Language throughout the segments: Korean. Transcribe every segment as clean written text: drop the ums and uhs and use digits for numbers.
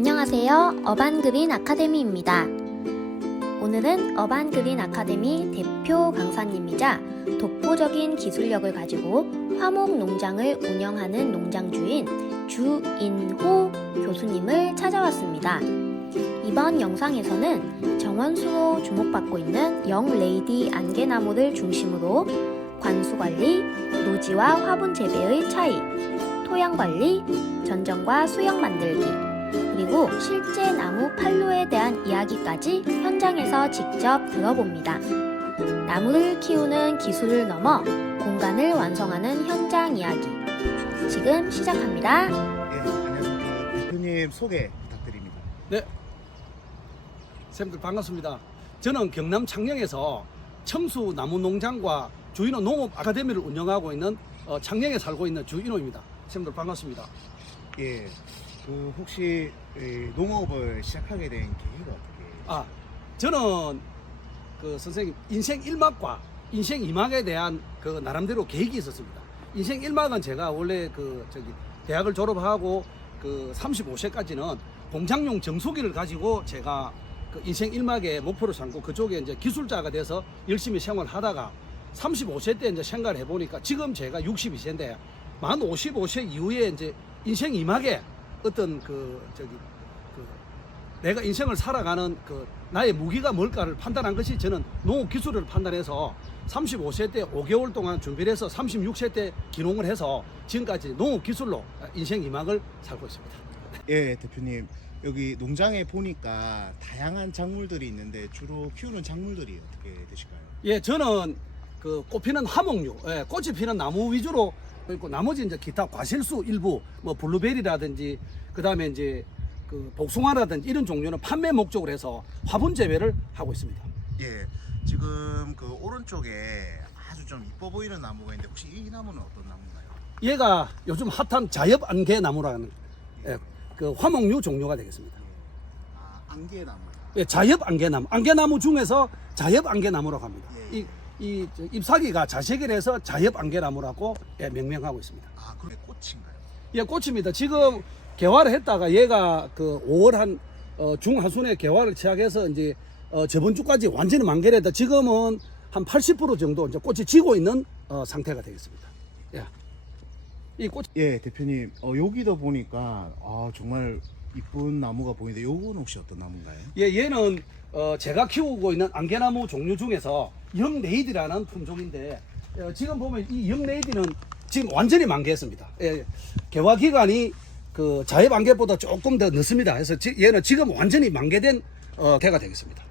안녕하세요. 어반그린 아카데미입니다. 오늘은 어반그린 아카데미 대표 강사님이자 독보적인 기술력을 가지고 화목 농장을 운영하는 농장주인 주인호 교수님을 찾아왔습니다. 이번 영상에서는 정원수로 주목받고 있는 영레이디 안개나무를 중심으로 관수관리, 노지와 화분 재배의 차이, 토양관리, 전정과 수영 만들기, 그리고 실제 나무 판로에 대한 이야기까지 현장에서 직접 들어봅니다. 나무를 키우는 기술을 넘어 공간을 완성하는 현장 이야기. 지금 시작합니다. 네, 안녕하세요. 대표님 소개 부탁드립니다. 네, 쌤들 반갑습니다. 저는 경남 창녕에서 청수 나무 농장과 주인호 농업 아카데미를 운영하고 있는 창녕에 살고 있는 주인호입니다. 쌤들 반갑습니다. 예, 그 혹시 농업을 시작하게 된 계기가 어떻게? 저는 그 선생님 인생 1막과 인생 2막에 대한 그 나름대로 계획이 있었습니다. 인생 1막은 제가 원래 대학을 졸업하고 그 35세까지는 공장용 정수기를 가지고 제가 그 인생 1막의 목표로 삼고 그쪽에 이제 기술자가 돼서 열심히 생활하다가 35세 때 이제 생각을 해보니까 지금 제가 62세인데 만 55세 이후에 이제 인생 2막에 어떤 내가 인생을 살아가는 그 나의 무기가 뭘까를 판단한 것이 저는 농업 기술을 판단해서 35세 때 5개월 동안 준비를 해서 36세 때 기농을 해서 지금까지 농업 기술로 인생 2막을 살고 있습니다. 예, 대표님 여기 농장에 보니까 다양한 작물들이 있는데 주로 키우는 작물들이 어떻게 되실까요? 예, 저는 그 꽃피는 화목류, 꽃이 피는 나무 위주로 있고 나머지 이제 기타 과실수 일부 뭐 블루베리라든지 그다음에 이제 그 복숭아라든지 이런 종류는 판매 목적으로 해서 화분 재배를 하고 있습니다. 예, 지금 그 오른쪽에 아주 좀 이뻐 보이는 나무가 있는데 혹시 이 나무는 어떤 나무인가요? 얘가 요즘 핫한 자엽 안개나무라는 그 화목류 종류가 되겠습니다. 안개나무. 예, 자엽 안개나무, 안개나무 중에서 자엽 안개나무라고 합니다. 예. 이 잎사귀가 자색을 해서 자엽 안개나무라고 명명하고 있습니다. 그럼 꽃인가요? 예, 꽃입니다. 지금 개화를 했다가 얘가 그 5월 중하순에 개화를 시작해서 이제 저번 주까지 완전히 만개를 했다. 지금은 한 80% 정도 이제 꽃이 지고 있는 상태가 되겠습니다. 예. 이 꽃. 예, 대표님 여기도 보니까 정말 이쁜 나무가 보이는데 요건 혹시 어떤 나무인가요? 예, 얘는 제가 키우고 있는 안개나무 종류 중에서 영레이디라는 품종인데 지금 보면 이 영레이디는 지금 완전히 만개했습니다. 예, 개화 기간이 그 자엽 안개보다 조금 더 늦습니다. 그래서 얘는 지금 완전히 만개된 개가 되겠습니다.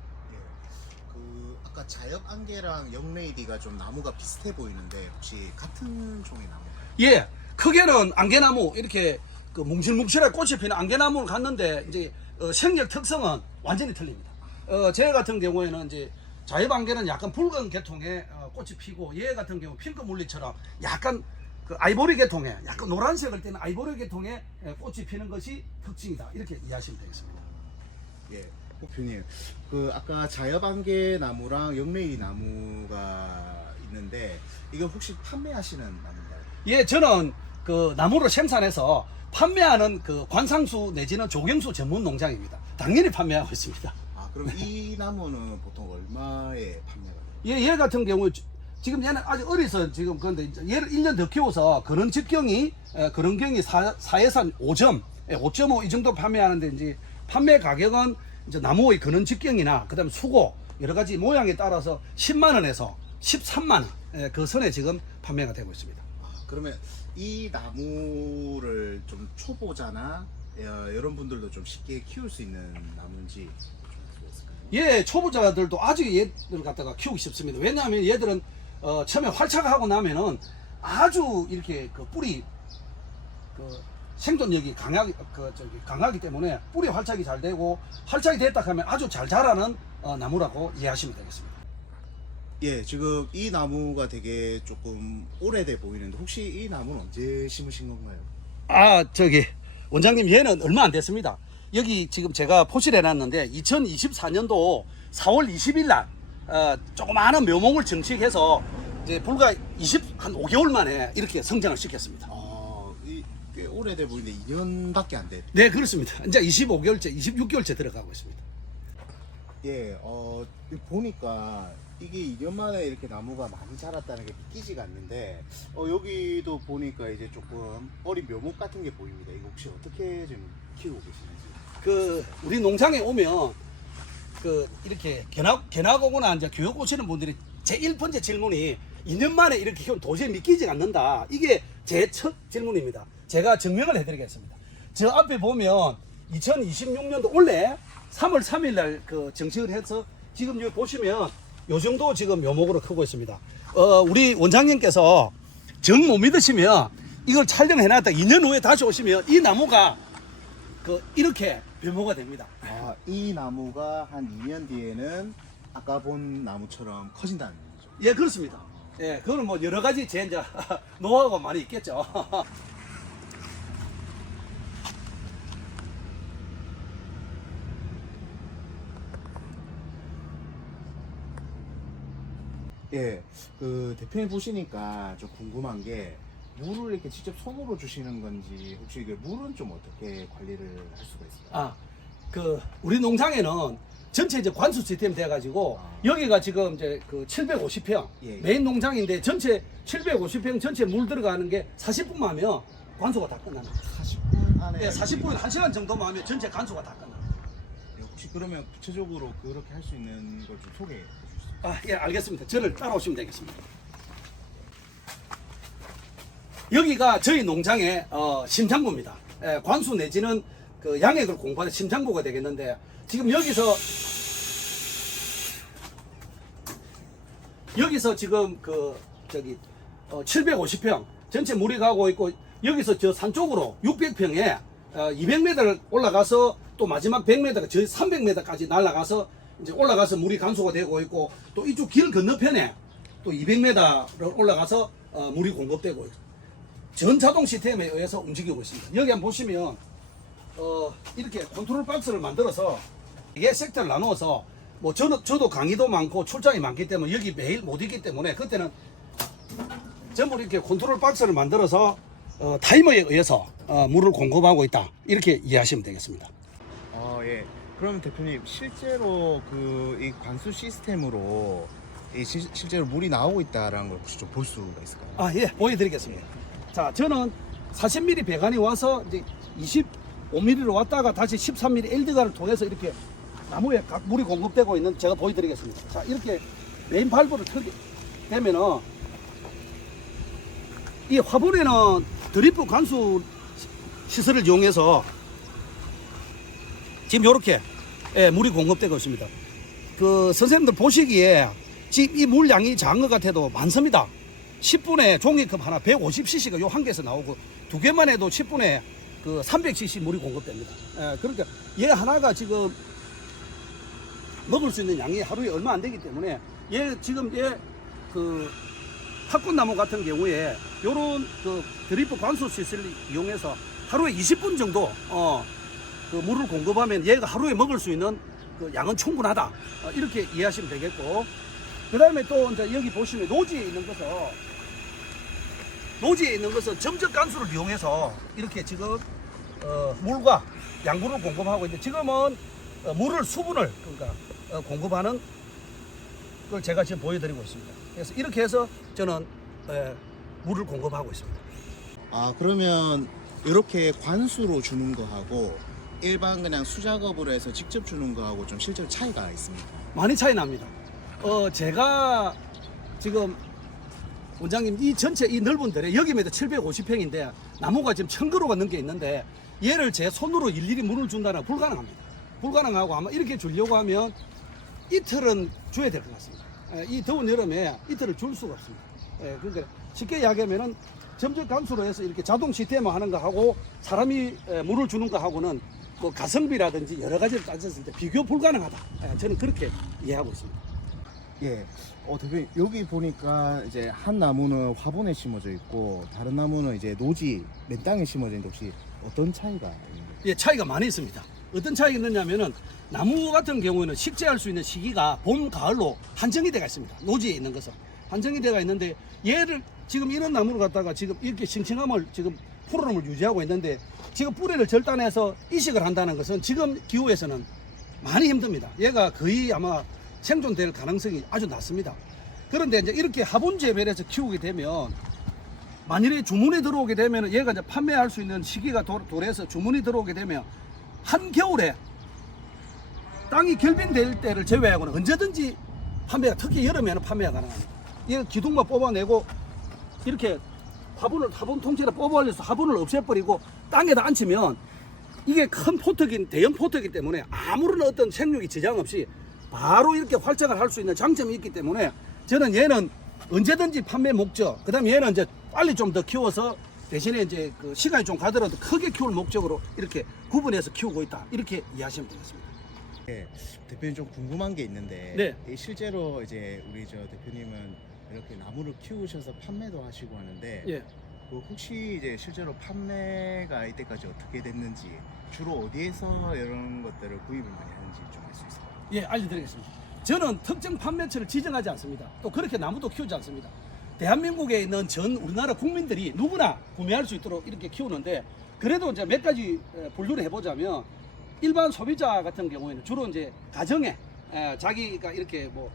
그 아까 자엽 안개랑 영레이디가 좀 나무가 비슷해 보이는데 혹시 같은 종의 나무인가요? 예, 크게는 안개나무 이렇게 그 뭉실뭉실하게 꽃이 피는 안개나무를 갔는데 이제 생적 특성은 완전히 틀립니다. 제 같은 경우에는 이제 자엽 안개는 약간 붉은 계통의 꽃이 피고 얘 같은 경우 핑크 물리처럼 약간 그 아이보리 계통의 약간 노란색을 띠는 아이보리 계통의 꽃이 피는 것이 특징이다. 이렇게 이해하시면 되겠습니다. 예, 대표님 그 아까 자엽 안개 나무랑 영레이디 나무가 있는데 이거 혹시 판매하시는 나무인가요? 예, 저는 그 나무를 생산해서 판매하는 그 관상수 내지는 조경수 전문 농장입니다. 당연히 판매하고 있습니다. 그럼 이 나무는 보통 얼마에 판매가 돼요? 얘 같은 경우 지금 얘는 아직 어려서 지금 그런데 이제 얘를 1년 더 키워서 그런 직경이 사에서 5점, 5.5 이 정도 판매하는데 이제 판매 가격은 이제 나무의 그런 직경이나 그다음에 수고 여러 가지 모양에 따라서 10만 원에서 13만 원 그 선에 지금 판매가 되고 있습니다. 그러면 이 나무를 좀 초보자나 이런 분들도 좀 쉽게 키울 수 있는 나무인지 좀 알수 있을까요? 예, 초보자들도 아직 얘들 갖다가 키우기 쉽습니다. 왜냐하면 얘들은 처음에 활착하고 나면은 아주 이렇게 그 뿌리 그 생존력이 강하기 때문에 뿌리 활착이 잘 되고 활착이 됐다 하면 아주 잘 자라는 나무라고 이해하시면 되겠습니다. 예, 지금 이 나무가 되게 조금 오래돼 보이는데 혹시 이 나무는 언제 심으신 건가요? 원장님 얘는 얼마 안 됐습니다. 여기 지금 제가 포시를 해놨는데 2024년도 4월 20일 날 조그마한 묘목을 정식해서 이제 불과 한 5개월 만에 이렇게 성장을 시켰습니다. 꽤 오래돼 보이는데 2년밖에 안 됐. 네, 그렇습니다. 이제 25개월째, 26개월째 들어가고 있습니다. 예, 보니까 이게 2년 만에 이렇게 나무가 많이 자랐다는 게 믿기지가 않는데, 여기도 보니까 이제 조금 어린 묘목 같은 게 보입니다. 이거 혹시 어떻게 좀 키우고 계시는지? 우리 농장에 오면 이렇게 견학 오거나 이제 교육 오시는 분들이 제일 번째 질문이 2년 만에 이렇게 키우면 도저히 믿기지 않는다. 이게 제 첫 질문입니다. 제가 증명을 해드리겠습니다. 저 앞에 보면 2026년도 원래 3월 3일 날 정식을 해서 지금 여기 보시면 요 정도 지금 묘목으로 크고 있습니다. 우리 원장님께서 정 못 믿으시면 이걸 촬영해놨다 2년 후에 다시 오시면 이 나무가 이렇게 묘모가 됩니다. 아, 이 나무가 한 2년 뒤에는 아까 본 나무처럼 커진다는 얘기죠. 예, 그렇습니다. 예, 그거는 뭐 여러 가지 제 이제 노하우가 많이 있겠죠. 예, 대표님 보시니까 좀 궁금한 게, 물을 이렇게 직접 손으로 주시는 건지, 혹시 이게 물은 좀 어떻게 관리를 할 수가 있을까요? 우리 농장에는 전체 이제 관수 시스템 돼가지고 여기가 지금 이제 750평 예. 메인 농장인데 전체 750평 전체 물 들어가는 게 40분만 하면 관수가 다 끝납니다. 40분 안에. 예, 40분 1시간 정도만 하면 전체 관수가 다 끝납니다. 예, 혹시 그러면 구체적으로 그렇게 할 수 있는 걸 좀 소개해 주시죠. 예, 알겠습니다. 저를 따라오시면 되겠습니다. 여기가 저희 농장의 심장부입니다. 예, 관수 내지는 양액을 공부하는 심장부가 되겠는데, 지금 여기서 지금 750평 전체 물이 가고 있고, 여기서 저 산 쪽으로 600평에 200m를 올라가서 또 마지막 100m가 저 300m까지 날아가서 이제 올라가서 물이 간수가 되고 있고, 또 이쪽 길 건너편에 또 200m를 올라가서 물이 공급되고 있고, 전 자동 시스템에 의해서 움직이고 있습니다. 여기 한번 보시면 이렇게 컨트롤 박스를 만들어서 이게 섹터를 나누어서, 뭐 저도 강의도 많고 출장이 많기 때문에 여기 매일 못 있기 때문에 그때는 전부 이렇게 컨트롤 박스를 만들어서 타이머에 의해서 물을 공급하고 있다, 이렇게 이해하시면 되겠습니다. 예. 그러면 대표님, 실제로 이 관수 시스템으로 실제로 물이 나오고 있다라는 걸 혹시 좀 볼 수가 있을까요? 예, 보여드리겠습니다. 자, 저는 40mm 배관이 와서 이제 25mm로 왔다가 다시 13mm 엘드가를 통해서 이렇게 나무에 각 물이 공급되고 있는 제가 보여드리겠습니다. 자, 이렇게 메인 발브를 틀게 되면은 이 화분에는 드리프 관수 시설을 이용해서 지금 이렇게 물이 공급되고 있습니다. 선생님들 보시기에 지금 이 물량이 작은 것 같아도 많습니다. 10분에 종이컵 하나 150cc가 요 한 개에서 나오고, 두 개만 해도 10분에 300cc 물이 공급됩니다. 그러니까 얘 하나가 지금 먹을 수 있는 양이 하루에 얼마 안 되기 때문에, 지금 팝콘나무 같은 경우에 요런 드리프 관수 시스템을 이용해서 하루에 20분 정도 물을 공급하면 얘가 하루에 먹을 수 있는 양은 충분하다, 이렇게 이해하시면 되겠고, 그 다음에 또 이제 여기 보시면 노지에 있는 것은 점적 관수를 이용해서 이렇게 지금 물과 양분을 공급하고 있는데, 지금은 수분을 공급하는 걸 제가 지금 보여드리고 있습니다. 그래서 이렇게 해서 저는 물을 공급하고 있습니다. 그러면 이렇게 관수로 주는 거하고 일반 그냥 수작업으로 해서 직접 주는 거하고 좀 실제로 차이가 있습니다. 많이 차이 납니다. 제가 지금 원장님 이 전체 이 넓은 데에 여기면 750평인데 나무가 지금 1000그루가 넘게 있는데, 얘를 제 손으로 일일이 물을 준다는 건 불가능합니다. 불가능하고, 아마 이렇게 주려고 하면 이틀은 줘야 될 것 같습니다. 이 더운 여름에 이틀을 줄 수가 없습니다. 그러니까 쉽게 이야기하면은 점적 감수로 해서 이렇게 자동 시스템을 하는 거 하고 사람이 물을 주는 거 하고는 가성비라든지 여러 가지를 따졌을 때 비교 불가능하다. 저는 그렇게 이해하고 있습니다. 예. 대표님, 여기 보니까 이제 한 나무는 화분에 심어져 있고 다른 나무는 이제 노지 맨 땅에 심어져 있는데, 혹시 어떤 차이가 있는가요? 예, 차이가 많이 있습니다. 어떤 차이가 있느냐면은, 나무 같은 경우에는 식재할 수 있는 시기가 봄, 가을로 한정이 되어 있습니다. 노지에 있는 것은 한정이 되어 있는데, 얘를 지금 이런 나무를 갖다가 지금 이렇게 싱싱함을 지금 푸르름을 유지하고 있는데 지금 뿌리를 절단해서 이식을 한다는 것은 지금 기후에서는 많이 힘듭니다. 얘가 거의 아마 생존될 가능성이 아주 낮습니다. 그런데 이제 이렇게 화분 재배해서 키우게 되면 만일에 주문이 들어오게 되면 얘가 이제 판매할 수 있는 시기가 도래해서 주문이 들어오게 되면 한겨울에 땅이 결빙될 때를 제외하고는 언제든지 판매가, 특히 여름에는 판매가 가능합니다. 얘 기둥만 뽑아내고 이렇게 화분 통째로 뽑아올려서 화분을 없애버리고 땅에다 앉히면 이게 큰 포트긴 대형 포트이기 때문에 아무런 어떤 생육이 지장 없이 바로 이렇게 활성을 할 수 있는 장점이 있기 때문에 저는 얘는 언제든지 판매 목적, 그 다음에 얘는 이제 빨리 좀 더 키워서 대신에 이제 그 시간이 좀 가더라도 크게 키울 목적으로 이렇게 구분해서 키우고 있다, 이렇게 이해하시면 되겠습니다. 네, 대표님 좀 궁금한 게 있는데 네. 실제로 이제 우리 저 대표님은 이렇게 나무를 키우셔서 판매도 하시고 하는데 예. 그 혹시 이제 실제로 판매가 이때까지 어떻게 됐는지, 주로 어디에서 이런 것들을 구입을 많이 하는지 좀 알 수 있을까요? 예, 알려드리겠습니다. 저는 특정 판매처를 지정하지 않습니다. 또 그렇게 나무도 키우지 않습니다. 대한민국에 있는 전 우리나라 국민들이 누구나 구매할 수 있도록 이렇게 키우는데, 그래도 이제 몇 가지 분류를 해보자면, 일반 소비자 같은 경우에는 주로 이제 가정에 자기가 이렇게 뭐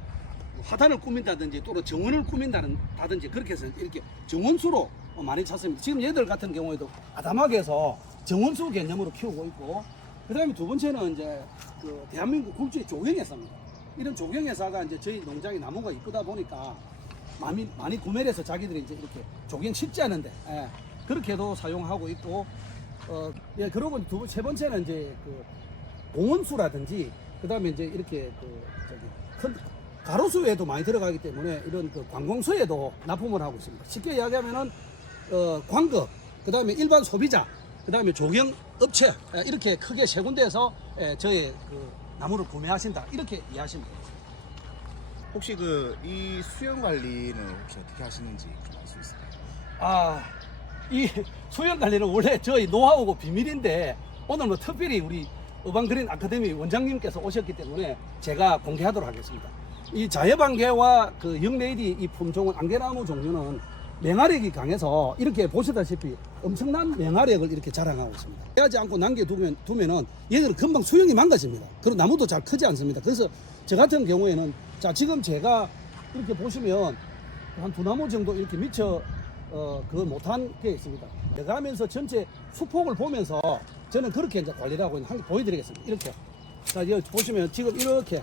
화단을 꾸민다든지 또는 정원을 꾸민다든지 그렇게 해서 이렇게 정원수로 많이 찾습니다. 지금 얘들 같은 경우에도 아담하게 해서 정원수 개념으로 키우고 있고, 그 다음에 두 번째는 이제 그 대한민국 국주의 조경회사입니다. 이런 조경회사가 이제 저희 농장에 나무가 이쁘다 보니까 많이 구매를 해서 자기들이 이제 이렇게 조경 쉽지 않은데 그렇게도 사용하고 있고, 예, 그러고 세 번째는 이제 그 공원수라든지 그 다음에 이제 이렇게 그 저기 큰 가로수에도 많이 들어가기 때문에 이런 그 관공서에도 납품을 하고 있습니다. 쉽게 이야기하면은 광급, 그 다음에 일반 소비자, 그 다음에 조경업체, 이렇게 크게 세 군데에서 저의 그 나무를 구매하신다, 이렇게 이해하시면 되겠습니다. 혹시 그 이 수영 관리는 혹시 어떻게 하시는지 좀 알 수 있을까요? 이 수영 관리는 원래 저희 노하우고 비밀인데, 오늘 뭐 특별히 우리 어반그린 아카데미 원장님께서 오셨기 때문에 제가 공개하도록 하겠습니다. 이 자연방개와 그 영레이디 이 품종은, 안개나무 종류는 맹활력이 강해서 이렇게 보시다시피 엄청난 맹활력을 이렇게 자랑하고 있습니다. 하지 않고 남겨두면은 얘들은 금방 수영이 망가집니다. 그리고 나무도 잘 크지 않습니다. 그래서 저 같은 경우에는, 자, 지금 제가 이렇게 보시면 한 두 나무 정도 이렇게 미처 그걸 못한 게 있습니다. 내가 하면서 전체 수폭을 보면서 저는 그렇게 이제 관리를 하고 있는 한 개 보여드리겠습니다. 이렇게. 자, 여기 보시면 지금 이렇게.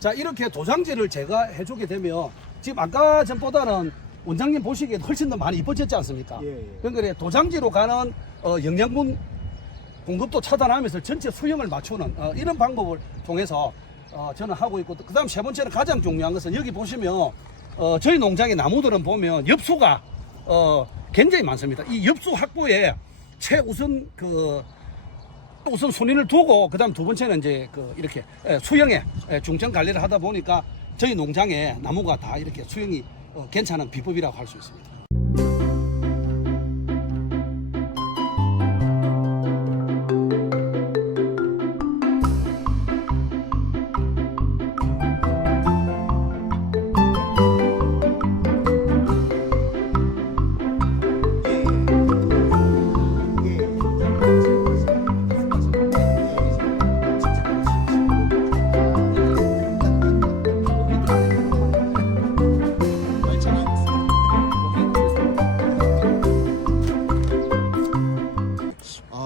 자, 이렇게 도장지를 제가 해주게 되면 지금 아까 전보다는 원장님 보시기에 훨씬 더 많이 이뻐졌지 않습니까? 예. 그러니까 도장지로 가는 영양분 공급도 차단하면서 전체 수영을 맞추는 이런 방법을 통해서 저는 하고 있고, 그 다음 세 번째는 가장 중요한 것은 여기 보시면 저희 농장의 나무들은 보면 엽수가 굉장히 많습니다. 이 엽수 확보에 최우선 우선 순위를 두고, 그 다음 두 번째는 이제 이렇게 수영에 중점 관리를 하다 보니까 저희 농장에 나무가 다 이렇게 수영이 괜찮은 비법이라고 할 수 있습니다.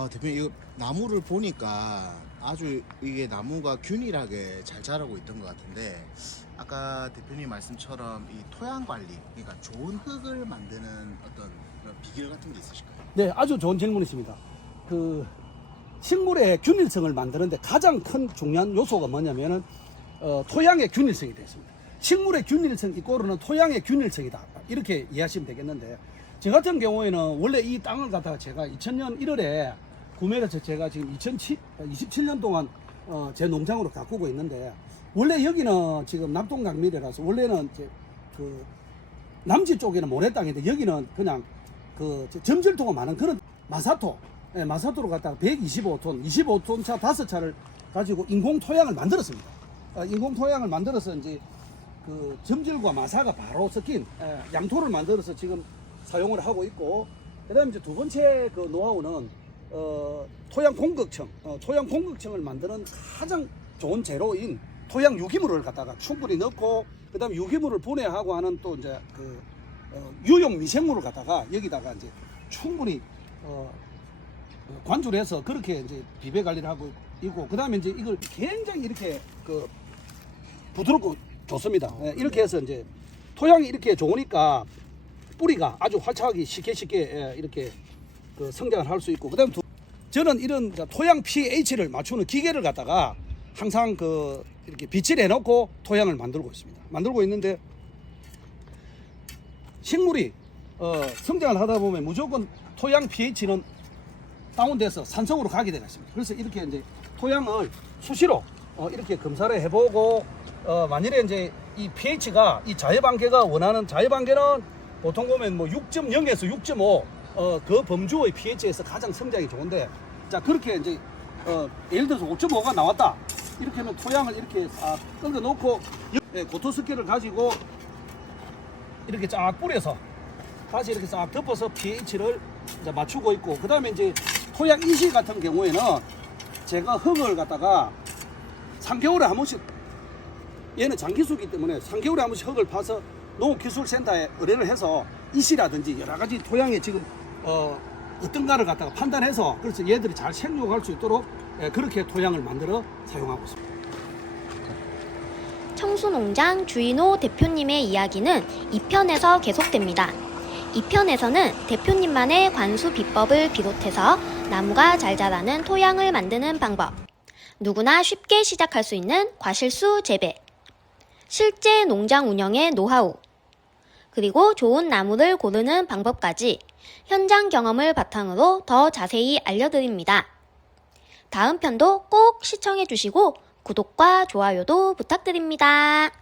대표님, 이거 나무를 보니까 아주 이게 나무가 균일하게 잘 자라고 있던 것 같은데, 아까 대표님 말씀처럼 이 토양 관리, 그러니까 좋은 흙을 만드는 어떤 그런 비결 같은 게 있으실까요? 네, 아주 좋은 질문이십니다. 식물의 균일성을 만드는데 가장 큰 중요한 요소가 뭐냐면은 토양의 균일성이 되겠습니다. 식물의 균일성 이꼬르는 토양의 균일성이다, 이렇게 이해하시면 되겠는데, 저 같은 경우에는 원래 이 땅을 갖다가 제가 2000년 1월에 구매를 해서 제가 지금 27년 동안 제 농장으로 가꾸고 있는데, 원래 여기는 지금 남동강밀이라서 원래는 이제 그 남지 쪽에는 모래 땅인데, 여기는 그냥 그 점질토가 많은 그런 마사토, 예, 마사토로 갖다가 125톤, 25톤 차 5차를 가지고 인공 토양을 만들었습니다. 인공 토양을 만들어서 이제 그 점질과 마사가 바로 섞인 양토를 만들어서 지금 사용을 하고 있고, 그다음에 이제 두 번째 그 노하우는 토양 공극층을 만드는 가장 좋은 재료인 토양 유기물을 갖다가 충분히 넣고, 그다음에 유기물을 분해하고 하는 또 이제 그 유용 미생물을 갖다가 여기다가 이제 충분히 관주를 해서 그렇게 이제 비배 관리를 하고 있고, 그다음에 이제 이걸 굉장히 이렇게 그 부드럽고 좋습니다. 이렇게 해서 이제 토양이 이렇게 좋으니까 뿌리가 아주 활착하게 쉽게 이렇게 그 성장을 할 수 있고, 그다음에 저는 이런 토양 pH를 맞추는 기계를 갖다가 항상 그 이렇게 비치를 해놓고 토양을 만들고 있습니다. 만들고 있는데, 식물이 성장을 하다 보면 무조건 토양 pH는 다운돼서 산성으로 가게 되어 있습니다. 그래서 이렇게 이제 토양을 수시로 이렇게 검사를 해보고, 만일에 이제 이 pH가 이 자연반개가 원하는 자연반개는 보통 보면 뭐 6.0에서 6.5 그 범주의 pH에서 가장 성장이 좋은데, 자 그렇게 이제 예를 들어서 5.5가 나왔다, 이렇게 하면 토양을 이렇게 싹 끌어 놓고 고토스키를 가지고 이렇게 쫙 뿌려서 다시 이렇게 싹 덮어서 pH를 이제 맞추고 있고, 그 다음에 이제 토양 이식 같은 경우에는 제가 흙을 갖다가 3개월에 한 번씩, 얘는 장기수기 때문에 3개월에 한 번씩 흙을 파서 농업기술센터에 의뢰를 해서 이시라든지 여러 가지 토양에 지금 어떤가를 갖다가 판단해서, 그래서 얘들이 잘 생육할 수 있도록 그렇게 토양을 만들어 사용하고 있습니다. 청수농장 주인호 대표님의 이야기는 2편에서 계속됩니다. 2편에서는 대표님만의 관수 비법을 비롯해서 나무가 잘 자라는 토양을 만드는 방법, 누구나 쉽게 시작할 수 있는 과실수 재배, 실제 농장 운영의 노하우, 그리고 좋은 나무를 고르는 방법까지 현장 경험을 바탕으로 더 자세히 알려드립니다. 다음 편도 꼭 시청해주시고 구독과 좋아요도 부탁드립니다.